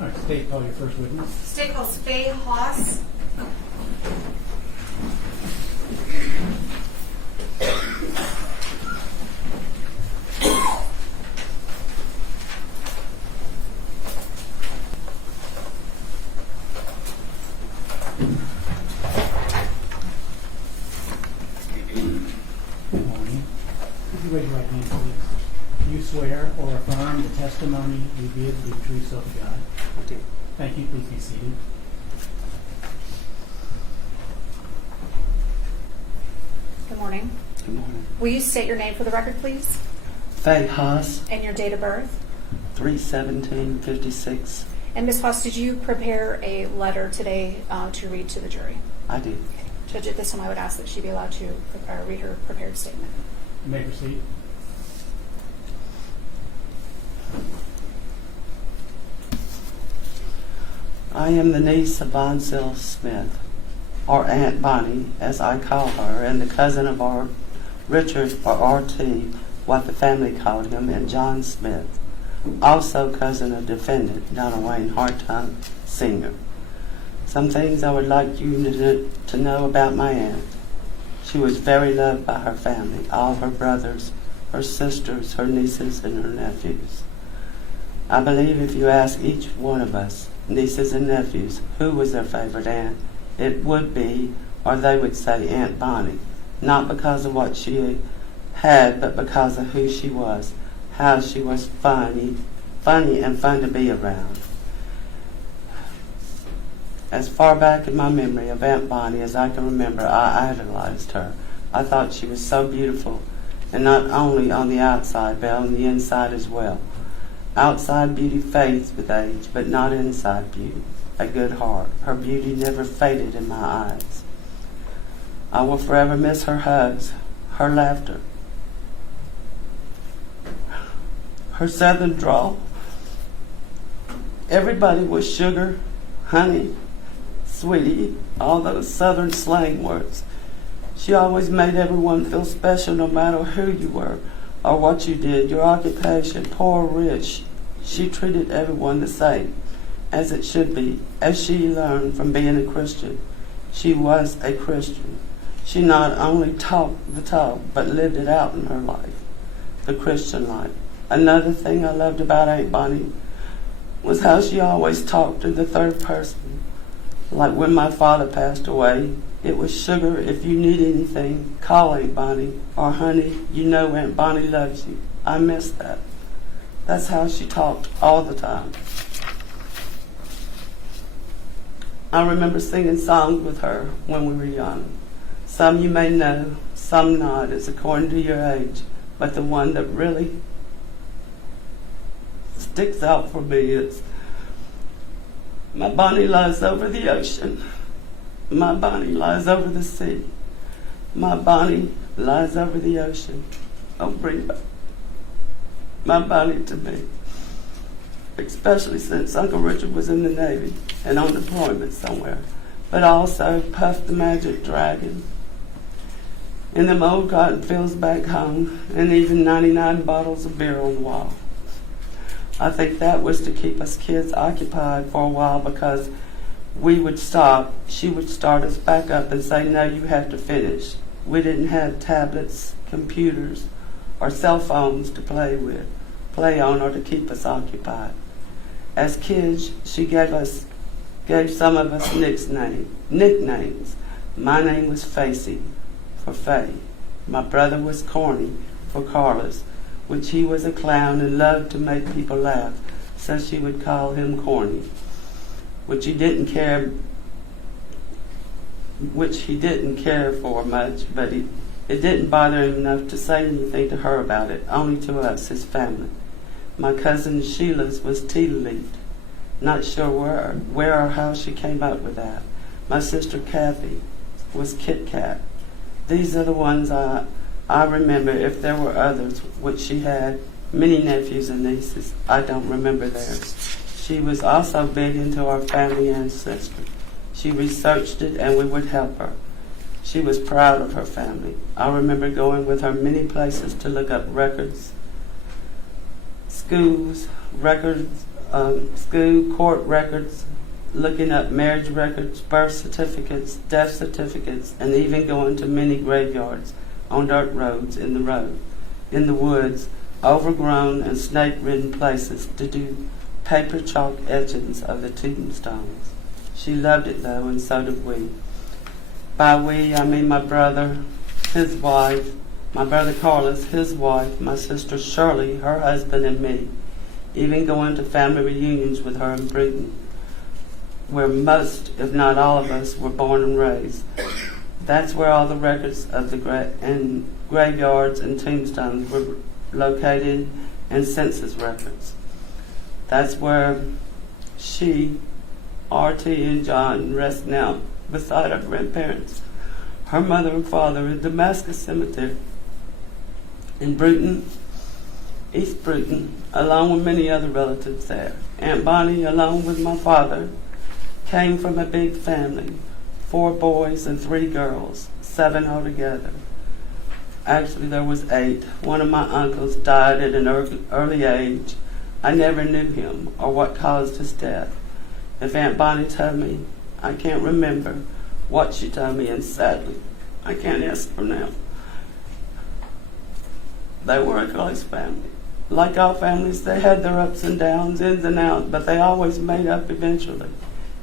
All right, state, call your first witness. State calls Faye Haas. Good morning. Could you raise your right hand, please? You swear or affirm the testimony you give the truth so help you God? I do. Thank you. Please be seated. Good morning. Good morning. Will you state your name for the record, please? Faye Haas, And your date of birth? 3/17/56. And Ms. Haas, did you prepare a letter today to read to the jury? I did. Judge, at this time I would ask that she be allowed to read her prepared statement. You may proceed. I am the niece of Voncile Smith, or Aunt Bonnie, as I call her, and the cousin of our Richard, or R.T., what the family called him, and John Smith, also cousin of defendant, Donna Wayne Hartung, Sr. Some things I would like you to know about my aunt. She was very loved by her family, all her brothers, her sisters, her nieces, and her nephews. I believe if you ask each one of us, nieces and nephews, who was their favorite aunt, it would be, or they would say, Aunt Bonnie, not because of what she had, but because of who she was, how she was funny and fun to be around. As far back in my memory of Aunt Bonnie as I can remember, I idolized her. I thought she was so beautiful, and not only on the outside, but on the inside as well. Outside beauty fades with age, but not inside beauty. A good heart. Her beauty never faded in my eyes. I will forever miss her hugs, her laughter, her southern drawl. Everybody was sugar, honey, sweetie, all those southern slang words. She always made everyone feel special no matter who you were or what you did, your occupation, poor or rich. She treated everyone the same, as it should be, as she learned from being a Christian. She was a Christian. She not only talked the talk, but lived it out in her life, the Christian life. Another thing I loved about Aunt Bonnie was how she always talked in the third person. Like when my father passed away, it was sugar, if you need anything, call Aunt Bonnie, or honey, you know Aunt Bonnie loves you. I miss that. That's how she talked all the time. I remember singing songs with her when we were young. Some you may know, some not, it's according to your age, but the one that really sticks out for me is, my Bonnie lies over the ocean. My Bonnie lies over the sea. My Bonnie lies over the ocean. Oh, bring back my Bonnie to me. Especially since Uncle Richard was in the Navy and on deployment somewhere. But also Puff the Magic Dragon. In them old cotton fields back home, and even 99 bottles of beer on the wall. I think that was to keep us kids occupied for a while, because we would stop, she would start us back up and say, no, you have to finish. We didn't have tablets, computers, or cell phones to play on, or to keep us occupied. As kids, she gave some of us nicknames. My name was Facey, for Faye. My brother was Corny, for Carlos, which he was a clown and loved to make people laugh, so she would call him Corny, which he didn't care for much, but it didn't bother him enough to say anything to her about it, only to us, his family. My cousin Sheila's was Teetaleet. Not sure where or how she came up with that. My sister Kathy was Kit Kat. These are the ones I remember. If there were others, which she had many nephews and nieces, I don't remember theirs. She was also big into our family ancestry. She researched it, and we would help her. She was proud of her family. I remember going with her many places to look up records, schools, records school, court records, looking up marriage records, birth certificates, death certificates, and even going to many graveyards on dirt roads in the woods, overgrown and snake-ridden places to do paper chalk etchings of the tombstones. She loved it though, and so did we. By we, I mean my brother, his wife, my brother Carlos, his wife, my sister Shirley, her husband, and me, even going to family reunions with her in Britain, where most, if not all of us, were born and raised. That's where all the records of the graveyards and tombstones were located, and census records. That's where she, RT, and John rest now beside her grandparents, her mother and father in Damascus Cemetery in Bruton, East Bruton, along with many other relatives there. Aunt Bonnie, along with my father, came from a big family, 4 boys and 3 girls, 7 altogether. Actually, there was 8. One of my uncles died at an early age. I never knew him or what caused his death. If Aunt Bonnie told me, I can't remember what she told me, and sadly, I can't ask her now. They were a close family. Like all families, they had their ups and downs, ins and outs, but they always made up eventually.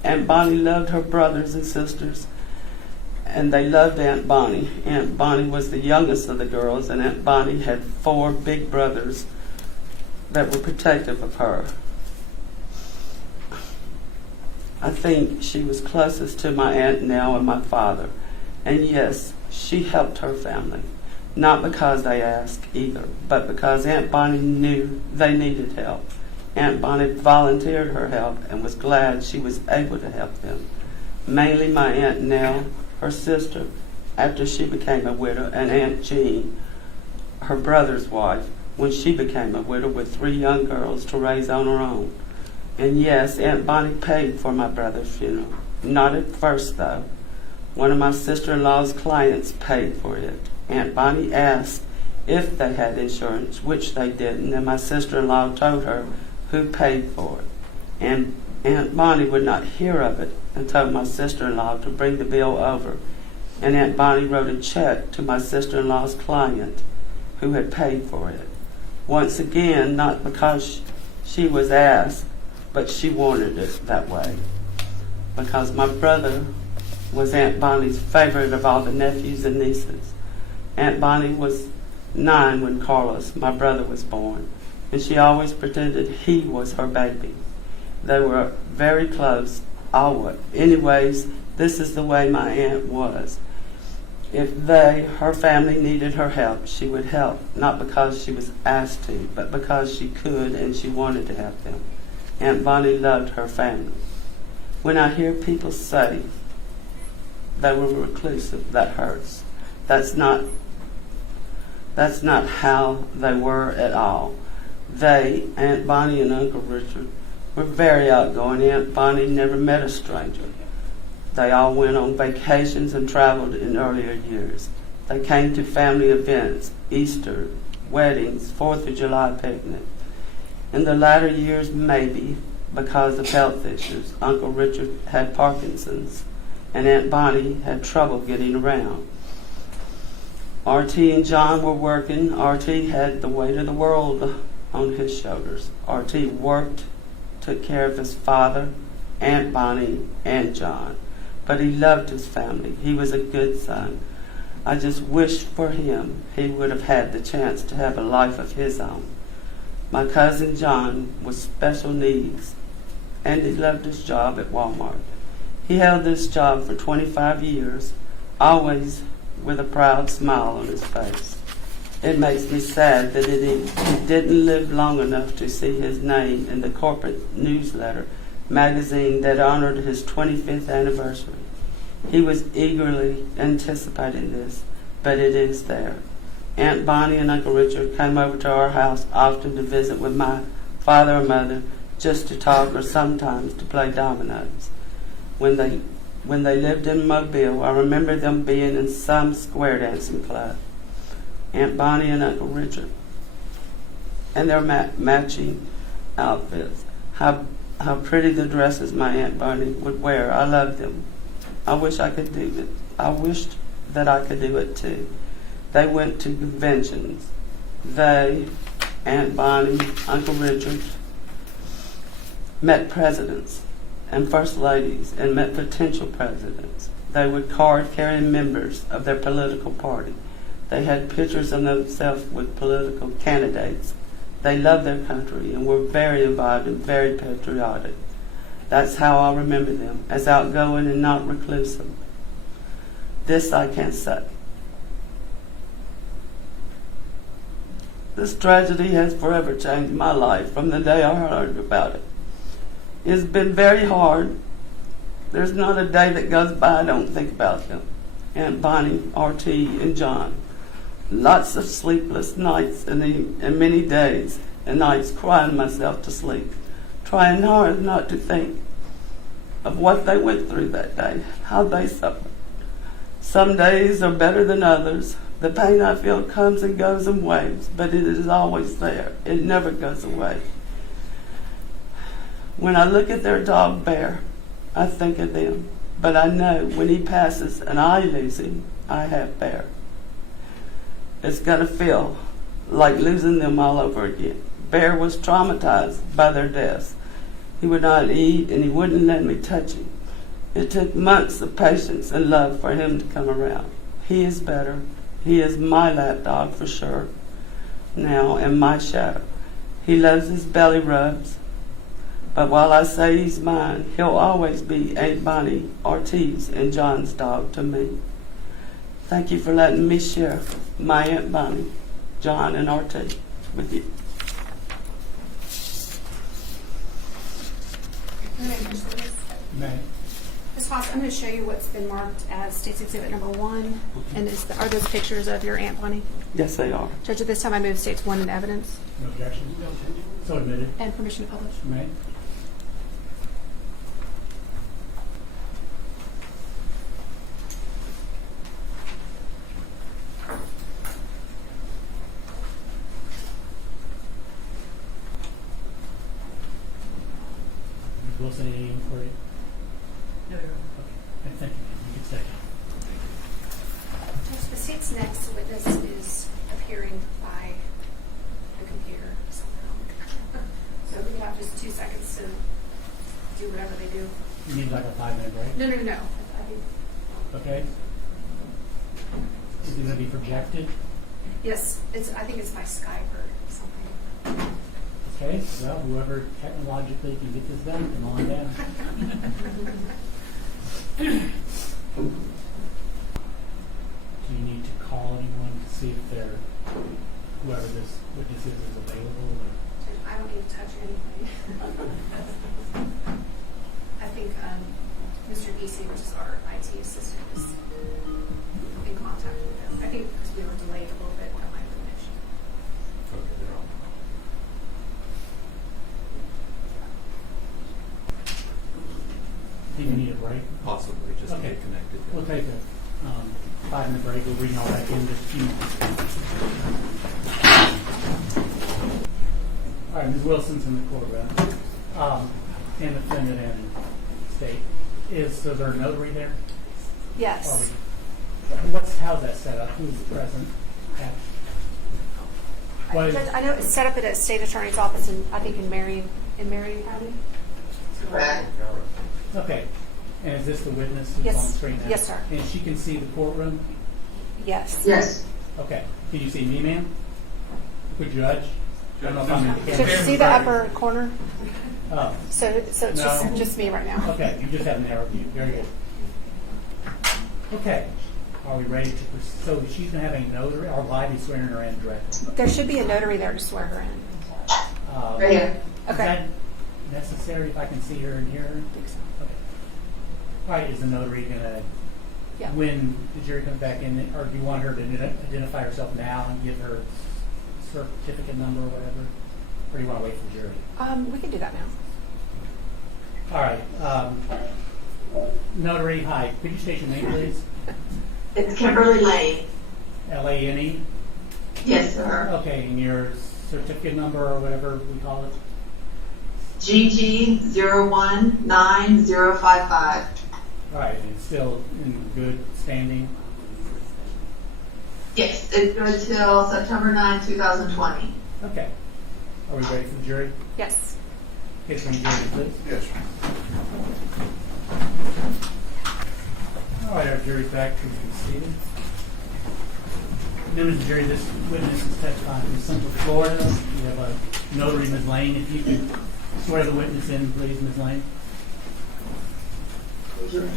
Aunt Bonnie loved her brothers and sisters, and they loved Aunt Bonnie. Aunt Bonnie was the youngest of the girls, and Aunt Bonnie had 4 big brothers that were protective of her. I think she was closest to my Aunt Nell and my father. And yes, she helped her family. Not because they asked either, but because Aunt Bonnie knew they needed help. Aunt Bonnie volunteered her help and was glad she was able to help them. Mainly my Aunt Nell, her sister, after she became a widow, and Aunt Jean, her brother's wife, when she became a widow with 3 young girls to raise on her own. And yes, Aunt Bonnie paid for my brother's funeral. Not at first, though. One of my sister-in-law's clients paid for it. Aunt Bonnie asked if they had insurance, which they didn't, and my sister-in-law told her who paid for it. And Aunt Bonnie would not hear of it and told my sister-in-law to bring the bill over. And Aunt Bonnie wrote a check to my sister-in-law's client who had paid for it. Once again, not because she was asked, but she wanted it that way. Because my brother was Aunt Bonnie's favorite of all the nephews and nieces. Aunt Bonnie was 9 when Carlos, my brother, was born, and she always pretended he was her baby. They were very close, always. Anyways, this is the way my aunt was. If her family needed her help, she would help, not because she was asked to, but because she could and she wanted to help them. Aunt Bonnie loved her family. When I hear people say they were reclusive, that hurts. That's not how they were at all. They, Aunt Bonnie and Uncle Richard, were very outgoing. Aunt Bonnie never met a stranger. They all went on vacations and traveled in earlier years. They came to family events, Easter, weddings, 4th of July picnic. In the latter years, maybe, because of health issues, Uncle Richard had Parkinson's, and Aunt Bonnie had trouble getting around. RT and John were working. RT had the weight of the world on his shoulders. RT worked, took care of his father, Aunt Bonnie, and John. But he loved his family. He was a good son. I just wished for him he would have had the chance to have a life of his own. My cousin John was special needs, and he loved his job at Walmart. He held this job for 25 years, always with a proud smile on his face. It makes me sad that he didn't live long enough to see his name in the corporate newsletter magazine that honored his 25th anniversary. He was eagerly anticipating this, but it is there. Aunt Bonnie and Uncle Richard came over to our house often to visit with my father and mother, just to talk or sometimes to play dominoes. When they lived in Mobile, I remember them being in some square dancing club. Aunt Bonnie and Uncle Richard and their matching outfits. how pretty the dresses my Aunt Barney would wear. I loved them. I wish I could do it. I wished that I could do it too. They went to conventions. They, Aunt Bonnie, Uncle Richard, met presidents and first ladies and met potential presidents. They would card-carry members of their political party. They had pictures of themselves with political candidates. They loved their country and were very involved and very patriotic. That's how I remember them, as outgoing and not reclusive. This I can say. This tragedy has forever changed my life from the day I heard about it. It's been very hard. There's not a day that goes by I don't think about them. Aunt Bonnie, RT, and John. Lots of sleepless nights and many days and nights crying myself to sleep, trying hard not to think of what they went through that day, how they suffered. Some days are better than others. The pain I feel comes and goes in waves, but it is always there. It never goes away. When I look at their dog Bear, I think of them, but I know when he passes and I lose him, I have Bear. It's going to feel like losing them all over again. Bear was traumatized by their deaths. He would not eat and he wouldn't let me touch him. It took months of patience and love for him to come around. He is better. He is my lap dog for sure now and my shadow. He loves his belly rubs. But while I say he's mine, he'll always be Aunt Bonnie, Ortiz, and John's dog to me. Thank you for letting me share my Aunt Bonnie, John, and Ortiz with you. May. Ms. Fox, I'm going to show you what's been marked as State's Exhibit number 1. And are those pictures of your Aunt Bonnie? Yes, they are. Judge, at this time I move States 1 into evidence. No objection? So admitted. And permission to publish. May. Wilson, any inquiry? No. Okay. And thank you. You can stay. Judge, the State's next witness is appearing by the computer somehow. So we have just 2 seconds to do whatever they do. You need like a 5-minute break? No. I think, Okay. Is it going to be projected? yes, I think it's by Skype or something. Okay. Well, whoever technologically can get this done, come on down. Do you need to call anyone to see if whoever this witness is available? Or? I don't need to touch anything. I think Mr. Giese, which is our IT assistant, is in contact with them. I think because we were delayed a little bit by my information. Okay, they're on. Do you need a break? Possibly, just to Okay. get connected. We'll take a 5-minute break. We'll bring y'all back in just a few minutes. All right, Ms. Wilson's in the courtroom. And defendant and state. Is there a notary there? Yes. How's that set up? Who's present? Judge, I know it's set up at a state attorney's office I think in Marion County. Correct. Okay. And is this the witness who's Yes. on the screen now? Yes, sir. And she can see the courtroom? Yes. Yes. Okay. Can you see me, ma'am? Good judge? I don't know if I'm in the So camera. see the upper corner? Oh, So it's No. just me right now. okay. You just have a narrow view. Very good. Okay. Are we ready to proceed? So she's going to have a notary, or will I be swearing her in directly? There should be a notary there to swear her in. Right here. Is Okay. that necessary if I can see her and hear her? I think so. Okay. All right. Is the notary going to, Yeah. when the jury comes back in, or do you want her to identify herself now and give her certificate number or whatever? Or do you want to wait for the jury? We can do that now. All right. Notary, hi. Could you state your name, please? It's Kimberly Lane. Lane? Yes, sir. Okay, and your certificate number or whatever we call it? GG019055. All right, and it's still in good standing? Yes, it's good till September 9, 2020. Okay. Are we ready for the jury? Yes. Case from the jury, please. Yes, sir. All right, our jury's back. Please be seated. Members of the jury, this witness is testifying from Central Florida. We have a notary, Ms. Lane. If you could swear the witness in, please, Ms. Lane. Do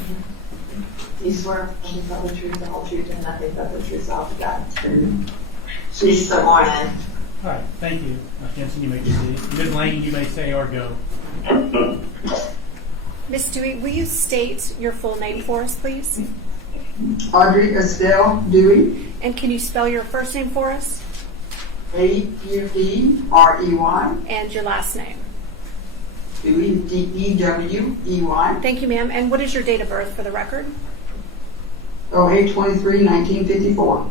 you swear to tell the truth, the whole truth, and nothing but the truth, so help you God? She's sworn in. All right, thank you. Jensen, you may proceed. Ms. Lane, you may say or go. Ms. Dewey, will you state your full name for us, please? Audrey Estelle Dewey, And can you spell your first name for us? A-U-D-R-E-Y, And your last name? Dewey, D-E-W-E-Y, Thank you, ma'am. And what is your date of birth for the record? 08/23/1954.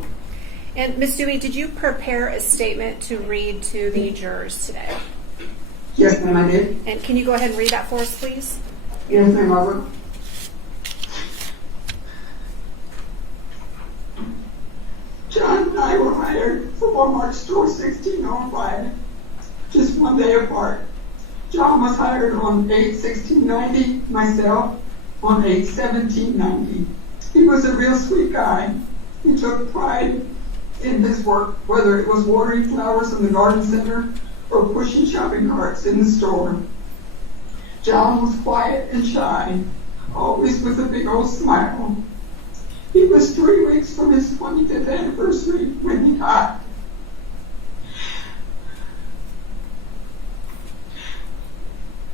And Ms. Dewey, did you prepare a statement to read to the jurors today? Yes, ma'am, I did. And can you go ahead and read that for us, please? Yes, ma'am, I will. John and I were hired for Walmart store 1605, just one day apart. John was hired on 8/16/90, myself on 8/17/90. He was a real sweet guy. He took pride in his work, whether it was watering flowers in the garden center or pushing shopping carts in the store. John was quiet and shy, always with a big old smile. He was 3 weeks from his 25th anniversary when he died.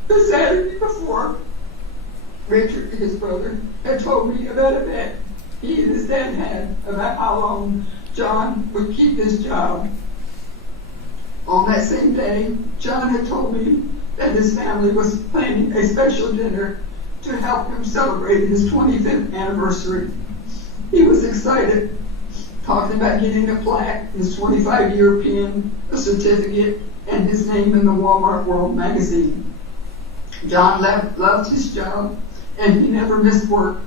The Saturday before, Richard, his brother, had told me about a bet he and his dad had about how long John would keep his job. On that same day, John had told me that his family was planning a special dinner to help him celebrate his 25th anniversary. He was excited, talking about getting a plaque, his 25-year pin, a certificate, and his name in the Walmart World magazine. John loved his job, and he never missed work.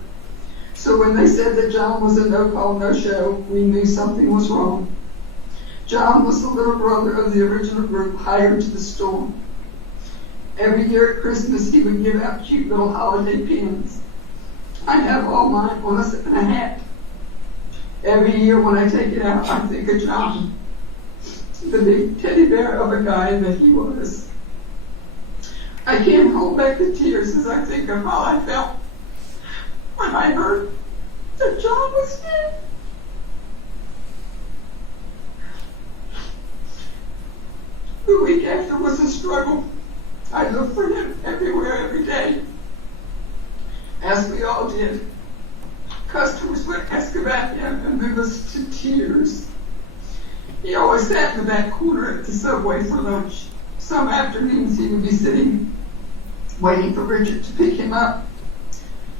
So when they said that John was a no-call, no-show, we knew something was wrong. John was the little brother of the original group hired to the store. Every year at Christmas, he would give out cute little holiday pins. I have all mine on a hat. Every year when I take it out, I think of John, the big teddy bear of a guy that he was. I can't hold back the tears as I think of how I felt when I heard that John was dead. The week after was a struggle. I looked for him everywhere, every day, as we all did. Customers would ask about him and move us to tears. He always sat in the back corner at the Subway for lunch. Some afternoons he would be sitting, waiting for Bridget to pick him up.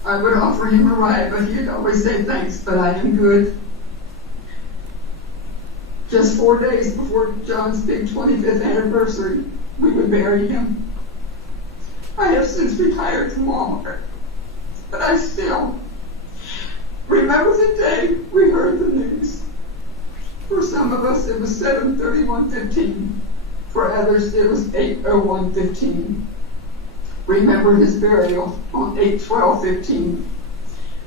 I would offer him a ride, but he'd always say, "Thanks, but I am good." Just 4 days before John's big 25th anniversary, we would bury him. I have since retired from Walmart, but I still remember the day we heard the news. For some of us, it was 7/31/15. For others, it was 8/01/15. Remember his burial on 8/12/15.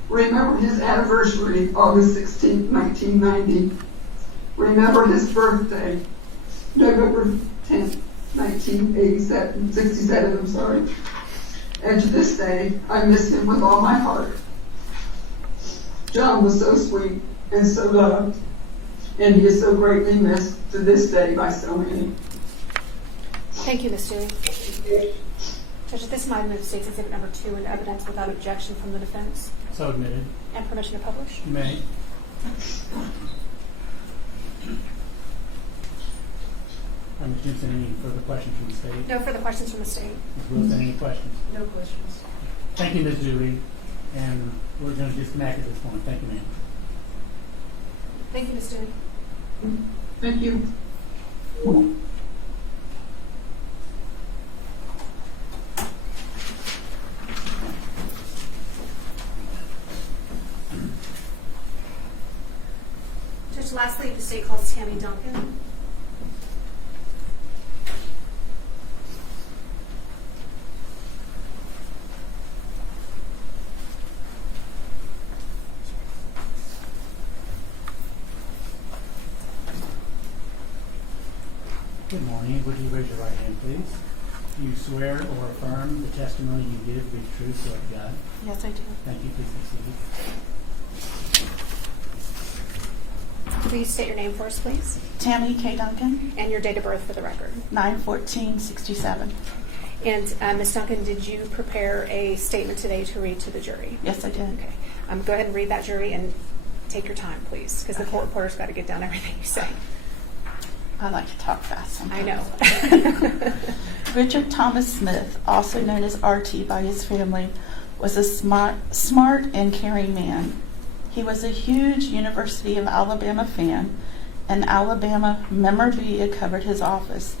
Remember his anniversary, August 16, 1990. Remember his birthday, November 10th, 1967, I'm sorry. And to this day, I miss him with all my heart. John was so sweet and so loved, and he is so greatly missed to this day by so many. Thank you, Ms. Dewey. Judge, at this time, I move State's Exhibit Number 2 into evidence without objection from the defense. So admitted. And permission to publish. You may. Ms. Jensen, any further questions from the state? No further questions from the state. Ms. Wilson, any questions? No questions. Thank you, Ms. Dewey. And we're going to disconnect at this point. Thank you, ma'am. Thank you, Ms. Dewey. Thank you. lastly, the state calls Tammy Duncan. Good morning. Would you raise your right hand, please? Do you swear or affirm the testimony you give be the truth, so help you God? Yes, I do. Thank you. Please be seated. Please state your name for us, please, Tammy K. Duncan, and your date of birth for the record. 9/14/67. And Ms. Duncan, did you prepare a statement today to read to the jury? Yes, I did. Okay. Go ahead and read that, jury, and take your time, please, because the court reporter's got to get down everything you say. I like to talk fast sometimes. I know. Richard Thomas Smith, also known as RT by his family, was a smart and caring man. He was a huge University of Alabama fan, and Alabama memorabilia covered his office.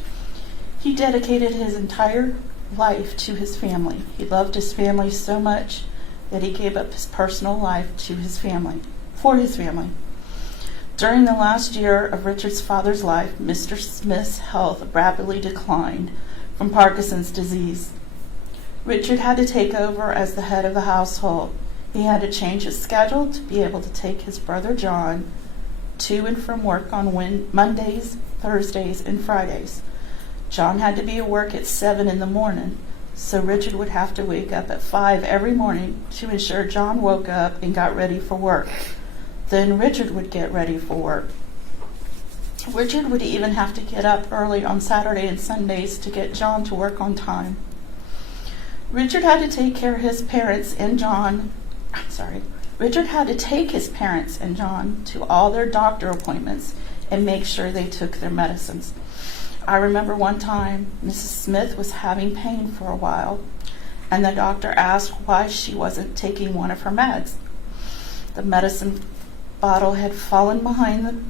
He dedicated his entire life to his family. He loved his family so much that he gave up his personal life to his family, for his family. During the last year of Richard's father's life, Mr. Smith's health rapidly declined from Parkinson's disease. Richard had to take over as the head of the household. He had to change his schedule to be able to take his brother John to and from work on Mondays, Thursdays, and Fridays. John had to be at work at 7 in the morning, so Richard would have to wake up at 5 every morning to ensure John woke up and got ready for work. Then Richard would get ready for work. Richard would even have to get up early on Saturday and Sundays to get John to work on time. Richard had to take care of his parents and John. Richard had to take his parents and John to all their doctor appointments and make sure they took their medicines. I remember one time Mrs. Smith was having pain for a while, and the doctor asked why she wasn't taking one of her meds. The medicine bottle had fallen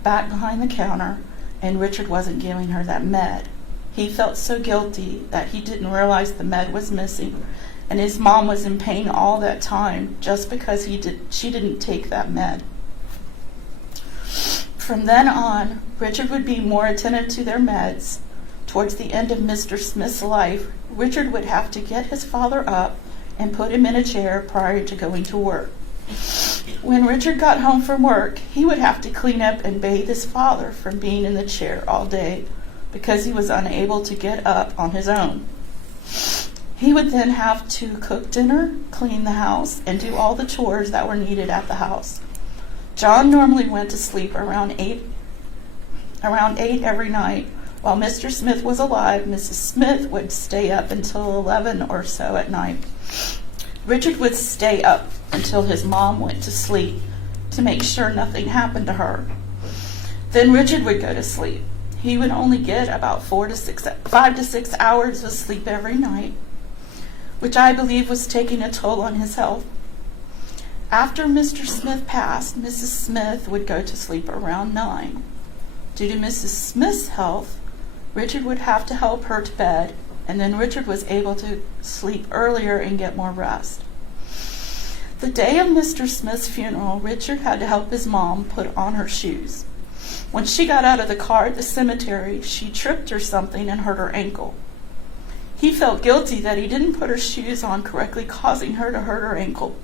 back behind the counter, and Richard wasn't giving her that med. He felt so guilty that he didn't realize the med was missing, and his mom was in pain all that time just because she didn't take that med. From then on, Richard would be more attentive to their meds. Towards the end of Mr. Smith's life, Richard would have to get his father up and put him in a chair prior to going to work. When Richard got home from work, he would have to clean up and bathe his father from being in the chair all day because he was unable to get up on his own. He would then have to cook dinner, clean the house, and do all the chores that were needed at the house. John normally went to sleep around 8 every night. While Mr. Smith was alive, Mrs. Smith would stay up until 11 or so at night. Richard would stay up until his mom went to sleep to make sure nothing happened to her. Then Richard would go to sleep. He would only get about 5 to 6 hours of sleep every night, which I believe was taking a toll on his health. After Mr. Smith passed, Mrs. Smith would go to sleep around 9. Due to Mrs. Smith's health, Richard would have to help her to bed, and then Richard was able to sleep earlier and get more rest. The day of Mr. Smith's funeral, Richard had to help his mom put on her shoes. When she got out of the car at the cemetery, she tripped or something and hurt her ankle. He felt guilty that he didn't put her shoes on correctly, causing her to hurt her ankle.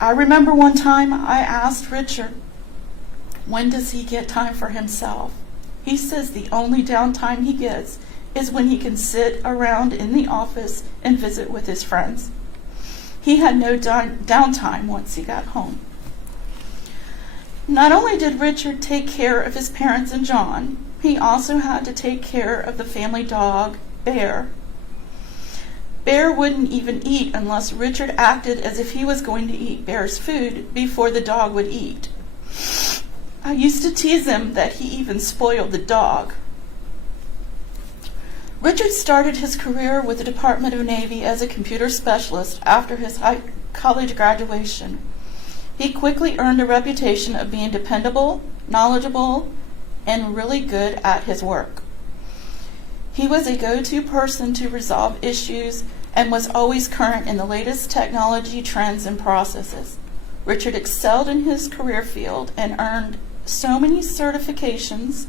I remember one time I asked Richard, when does he get time for himself? He says the only downtime he gets is when he can sit around in the office and visit with his friends. He had no downtime once he got home. Not only did Richard take care of his parents and John, he also had to take care of the family dog, Bear. Bear wouldn't even eat unless Richard acted as if he was going to eat Bear's food before the dog would eat. I used to tease him that he even spoiled the dog. Richard started his career with the Department of Navy as a computer specialist after his college graduation. He quickly earned a reputation of being dependable, knowledgeable, and really good at his work. He was a go-to person to resolve issues and was always current in the latest technology trends and processes. Richard excelled in his career field and earned so many certifications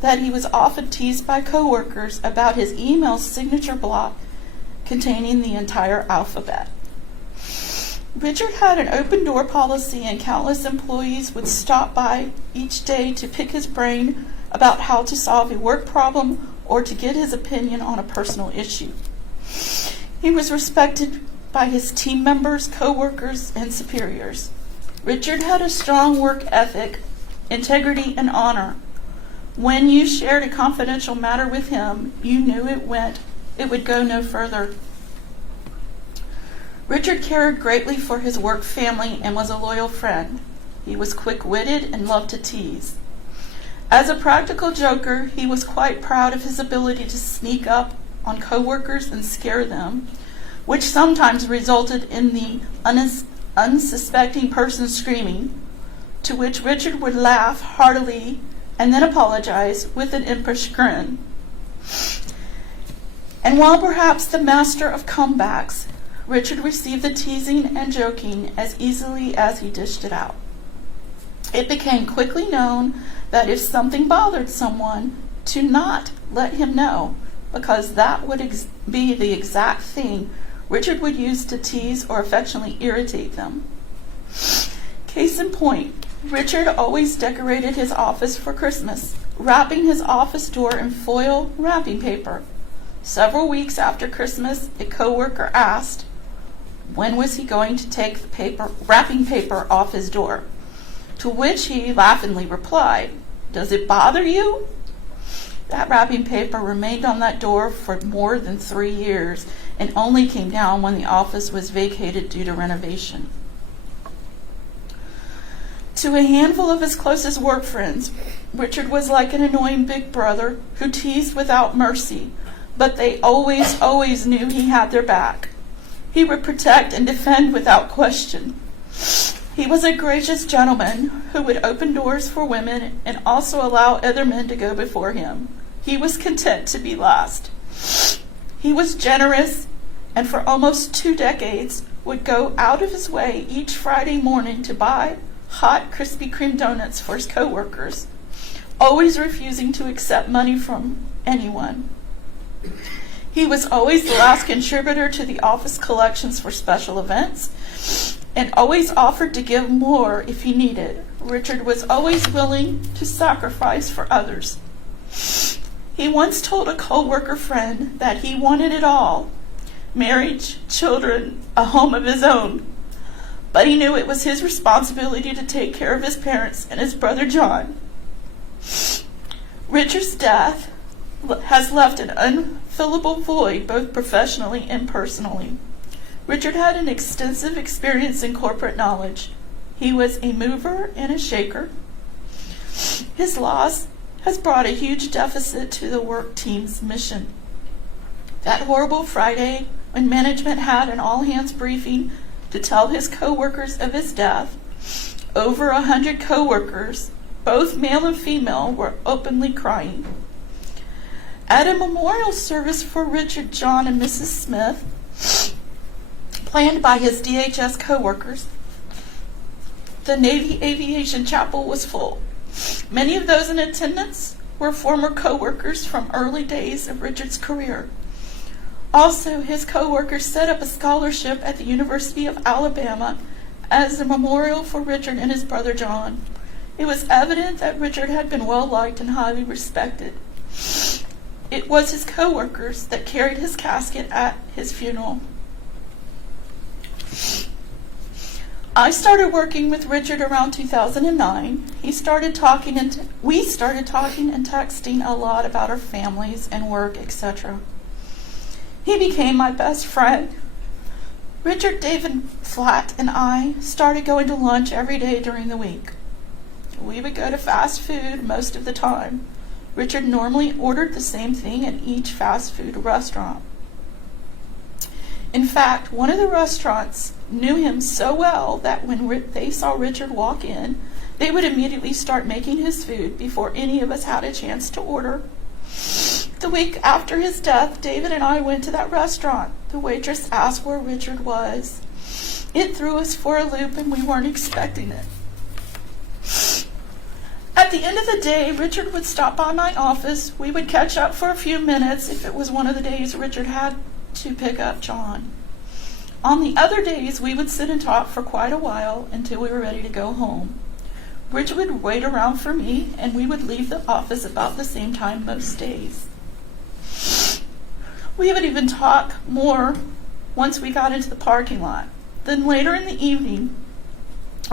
that he was often teased by coworkers about his email signature block containing the entire alphabet. Richard had an open door policy, and countless employees would stop by each day to pick his brain about how to solve a work problem or to get his opinion on a personal issue. He was respected by his team members, co-workers, and superiors. Richard had a strong work ethic, integrity, and honor. When you shared a confidential matter with him, you knew it would go no further. Richard cared greatly for his work family and was a loyal friend. He was quick-witted and loved to tease. As a practical joker, he was quite proud of his ability to sneak up on coworkers and scare them, which sometimes resulted in the unsuspecting person screaming, to which Richard would laugh heartily and then apologize with an impish grin. And while perhaps the master of comebacks, Richard received the teasing and joking as easily as he dished it out. It became quickly known that if something bothered someone, to not let him know, because that would be the exact thing Richard would use to tease or affectionately irritate them. Case in point, Richard always decorated his office for Christmas, wrapping his office door in foil wrapping paper. Several weeks after Christmas, a coworker asked, when was he going to take the wrapping paper off his door? To which he laughingly replied, "Does it bother you?" That wrapping paper remained on that door for more than 3 years and only came down when the office was vacated due to renovation. To a handful of his closest work friends, Richard was like an annoying big brother who teased without mercy, but they always knew he had their back. He would protect and defend without question. He was a gracious gentleman who would open doors for women and also allow other men to go before him. He was content to be last. He was generous, and for almost 2 decades would go out of his way each Friday morning to buy hot Krispy Kreme donuts for his coworkers, always refusing to accept money from anyone. He was always the last contributor to the office collections for special events and always offered to give more if he needed. Richard was always willing to sacrifice for others. He once told a co-worker friend that he wanted it all: marriage, children, a home of his own. But he knew it was his responsibility to take care of his parents and his brother John. Richard's death has left an unfillable void both professionally and personally. Richard had an extensive experience in corporate knowledge. He was a mover and a shaker. His loss has brought a huge deficit to the work team's mission. That horrible Friday when management had an all-hands briefing to tell his co-workers of his death, over 100 co-workers, both male and female, were openly crying. At a memorial service for Richard, John, and Mrs. Smith, planned by his DHS co-workers, the Navy Aviation Chapel was full. Many of those in attendance were former co-workers from early days of Richard's career. Also, his co-workers set up a scholarship at the University of Alabama as a memorial for Richard and his brother John. It was evident that Richard had been well-liked and highly respected. It was his co-workers that carried his casket at his funeral. I started working with Richard around 2009. We started talking and texting a lot about our families and work, etc. He became my best friend. Richard, David Flatt, and I started going to lunch every day during the week. We would go to fast food most of the time. Richard normally ordered the same thing at each fast food restaurant. In fact, one of the restaurants knew him so well that when they saw Richard walk in, they would immediately start making his food before any of us had a chance to order. The week after his death, David and I went to that restaurant. The waitress asked where Richard was. It threw us for a loop and we weren't expecting it. At the end of the day, Richard would stop by my office. We would catch up for a few minutes if it was one of the days Richard had to pick up John. On the other days, we would sit and talk for quite a while until we were ready to go home. Richard would wait around for me, and we would leave the office about the same time most days. We would even talk more once we got into the parking lot. Then later in the evening,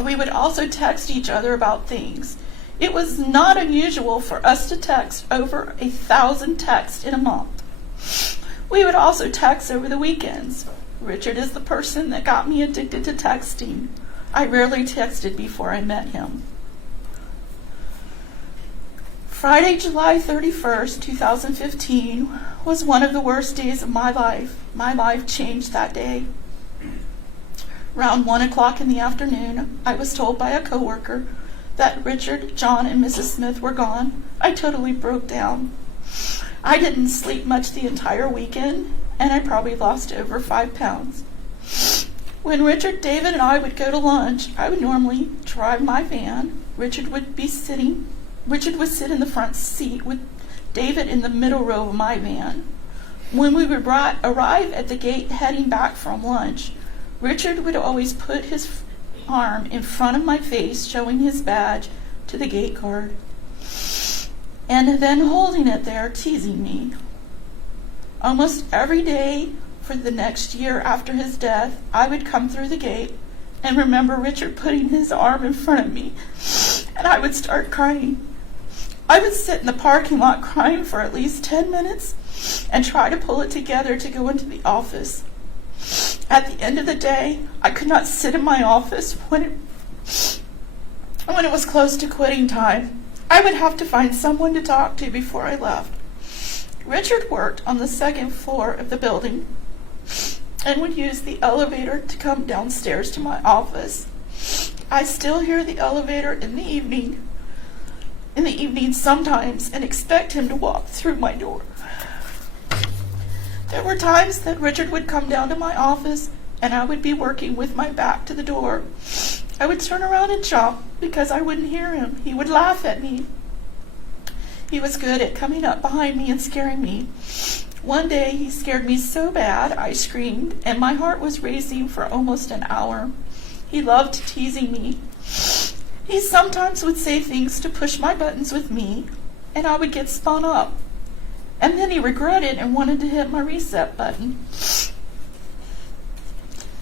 we would also text each other about things. It was not unusual for us to text over 1,000 texts in a month. We would also text over the weekends. Richard is the person that got me addicted to texting. I rarely texted before I met him. Friday, July 31st, 2015 was one of the worst days of my life. My life changed that day. Around 1 o'clock in the afternoon, I was told by a coworker that Richard, John, and Mrs. Smith were gone. I totally broke down. I didn't sleep much the entire weekend, and I probably lost over 5 pounds. When Richard, David, and I would go to lunch, I would normally drive my van. Richard would sit in the front seat with David in the middle row of my van. When we would arrive at the gate heading back from lunch, Richard would always put his arm in front of my face, showing his badge to the gate guard, and then holding it there, teasing me. Almost every day for the next year after his death, I would come through the gate and remember Richard putting his arm in front of me, and I would start crying. I would sit in the parking lot crying for at least 10 minutes and try to pull it together to go into the office. At the end of the day, I could not sit in my office when it was close to quitting time. I would have to find someone to talk to before I left. Richard worked on the 2nd floor of the building and would use the elevator to come downstairs to my office. I still hear the elevator in the evening sometimes, and expect him to walk through my door. There were times that Richard would come down to my office and I would be working with my back to the door. I would turn around and jump because I wouldn't hear him. He would laugh at me. He was good at coming up behind me and scaring me. One day he scared me so bad I screamed, and my heart was racing for almost an hour. He loved teasing me. He sometimes would say things to push my buttons with me, and I would get spun up. And then he regretted and wanted to hit my reset button.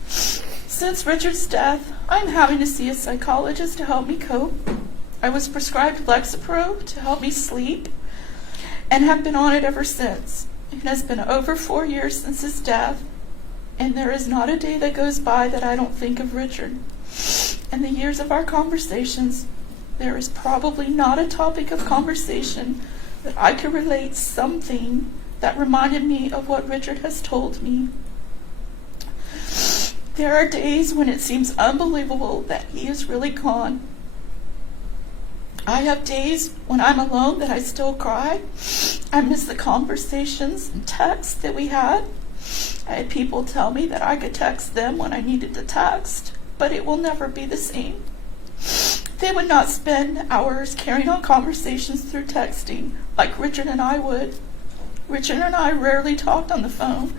Since Richard's death, I'm having to see a psychologist to help me cope. I was prescribed Lexapro to help me sleep and have been on it ever since. It has been over 4 years since his death, and there is not a day that goes by that I don't think of Richard. In the years of our conversations, there is probably not a topic of conversation that I could relate something that reminded me of what Richard has told me. There are days when it seems unbelievable that he is really gone. I have days when I'm alone that I still cry. I miss the conversations and texts that we had. I had people tell me that I could text them when I needed to text, but it will never be the same. They would not spend hours carrying on conversations through texting like Richard and I would. Richard and I rarely talked on the phone.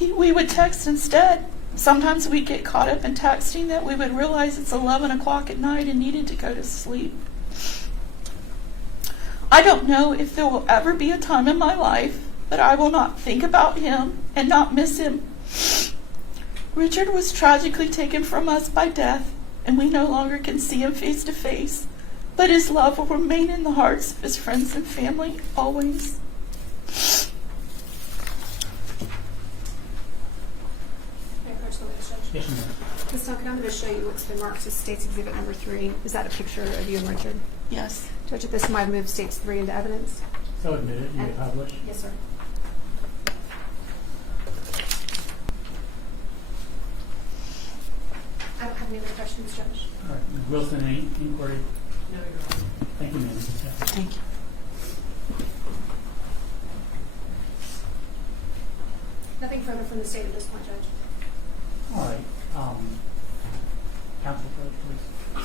We would text instead. Sometimes we'd get caught up in texting that we would realize it's 11 o'clock at night and needed to go to sleep. I don't know if there will ever be a time in my life that I will not think about him and not miss him. Richard was tragically taken from us by death, and we no longer can see him face to face, but his love will remain in the hearts of his friends and family always. Yes, ma'am. Ms. Duncan, I'm going to show you what's been marked as State's Exhibit number 3. Is that a picture of you and Richard? Yes. Judge, at this time, I move States 3 into evidence. So admitted, you may publish. Yes, sir. I don't have any other questions, Judge. All right, Ms. Wilson, any inquiry? No, Your Honor. Thank you, ma'am. Thank you. Nothing further from the state at this point, Judge. All right, counsel, please.